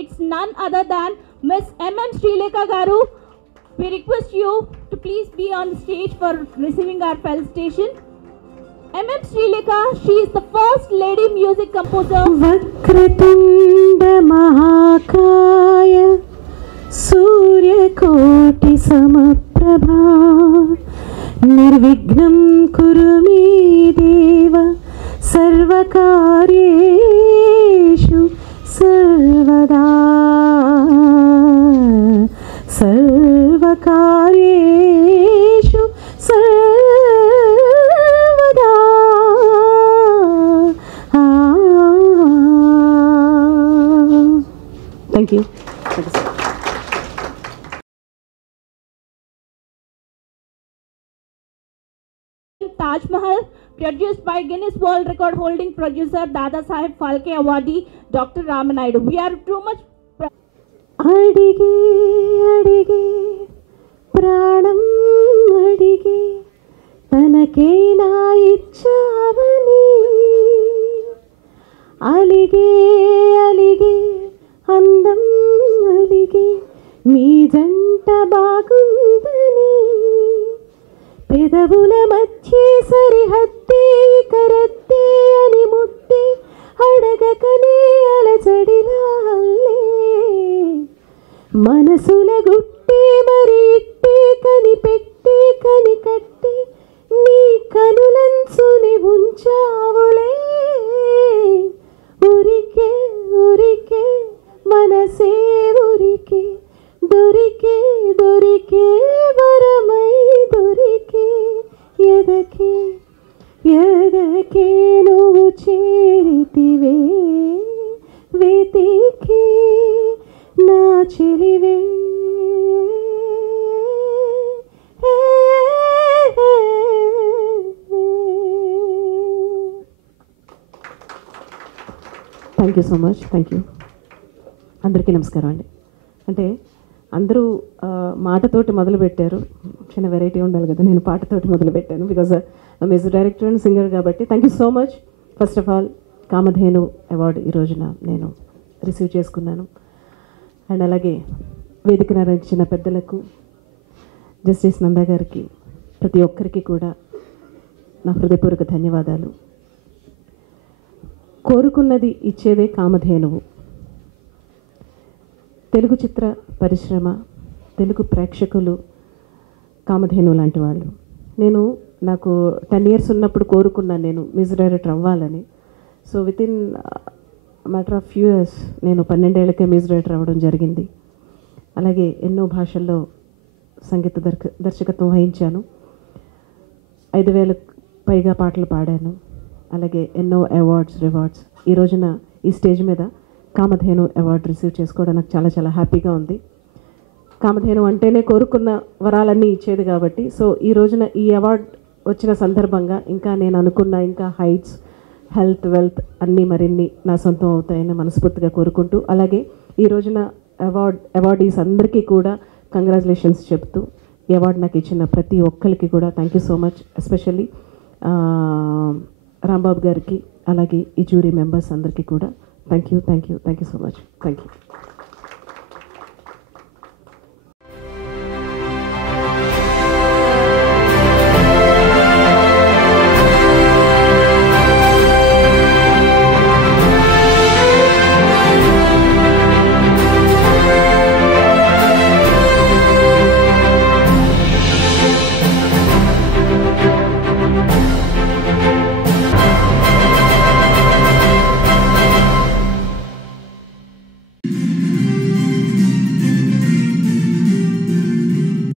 It's none other than Miss M.M. Srilekha Garu. We request you to please be on the stage for receiving our felicitation. M.M. Srilekha, she is the first lady music composer. Vakratunda Mahakaya Suryakoti Samaprabha Nirvignam Kuru me Deva Sarvakaryeshu Sarvada Sarvakaryeshu Sarvada. Thank you. Taj Mahal, produced by Guinness World Record holding producer Dada Saheb Phalke awardee Dr. Ramanaidu. We are too much. Adige adige pranam adige tanake na icchavani alige alige andam alige మీ జంట బాగుందని పెదవుల మధ్య సరిహద్దే కరద్దే అని ముద్దే అడగకనే అలజడిలా అల్లే మనసుల గుట్టే మరి ఇట్టే కనిపెట్టే కనికట్టే నీ కనులంచుని ఉంచావులే ఉరికే ఉరికే మనసే ఉరికే దొరికే దొరికే వరమై దొరికే ఎదకే ఎదకే నువ్వు చేరితివే వెతికే నా చెలివే thank you so much. Thank you. అందరికీ నమస్కారం అండి. అంటే అందరూ మాటతోటి మొదలుపెట్టారు, చిన్న వెరైటీ ఉండాలి కదా, నేను పాటతోటి మొదలుపెట్టాను because music director and singer కాబట్టి. Thank you so much. First of all Kamadhenu award ఈ రోజున నేను రిసీవ్ చేసుకున్నాను. అండ్ అలాగే వేదిక నరించిన పెద్దలకు, జస్టిస్ నందా గారికి, ప్రతి ఒక్కరికి కూడా నా హృదయపూర్వక ధన్యవాదాలు. కోరుకున్నది ఇచ్చేదే కామధేనువు. తెలుగు చిత్ర పరిశ్రమ, తెలుగు ప్రేక్షకులు కామధేను లాంటి వాళ్ళు. నాకు 10 years ఉన్నప్పుడు కోరుకున్నాను నేను మ్యూజిక్ డైరెక్టర్ అవ్వాలని. So within matter of few years నేను 12 ఏళ్ళకే మ్యూజిక్ డైరెక్టర్ అవ్వడం జరిగింది. అలాగే ఎన్నో భాషల్లో సంగీత దర్శకత్వం వహించాను. 5,000 పైగా పాటలు పాడాను. అలాగే ఎన్నో అవార్డ్స్, రివార్డ్స్. ఈ రోజున ఈ స్టేజ్ మీద కామధేను అవార్డు రిసీవ్ చేసుకోవడం నాకు చాలా చాలా హ్యాపీగా ఉంది. కామధేను అంటేనే కోరుకున్న వరాలన్నీ ఇచ్చేది కాబట్టి. సో ఈ రోజున ఈ అవార్డు వచ్చిన సందర్భంగా ఇంకా నేను అనుకున్న ఇంకా హైట్స్, హెల్త్, వెల్త్ అన్నీ మరిన్ని నా సొంతం అవుతాయని మనస్ఫూర్తిగా కోరుకుంటూ, అలాగే ఈ రోజున అవార్డీస్ అందరికీ కూడా కంగ్రాచులేషన్స్ చెప్తూ, ఈ అవార్డు నాకు ఇచ్చిన ప్రతి ఒక్కరికి కూడా thank you so much. Especially Rambabu గారికి, అలాగే ఈ జ్యూరీ మెంబర్స్ అందరికీ కూడా thank you so much. Thank you.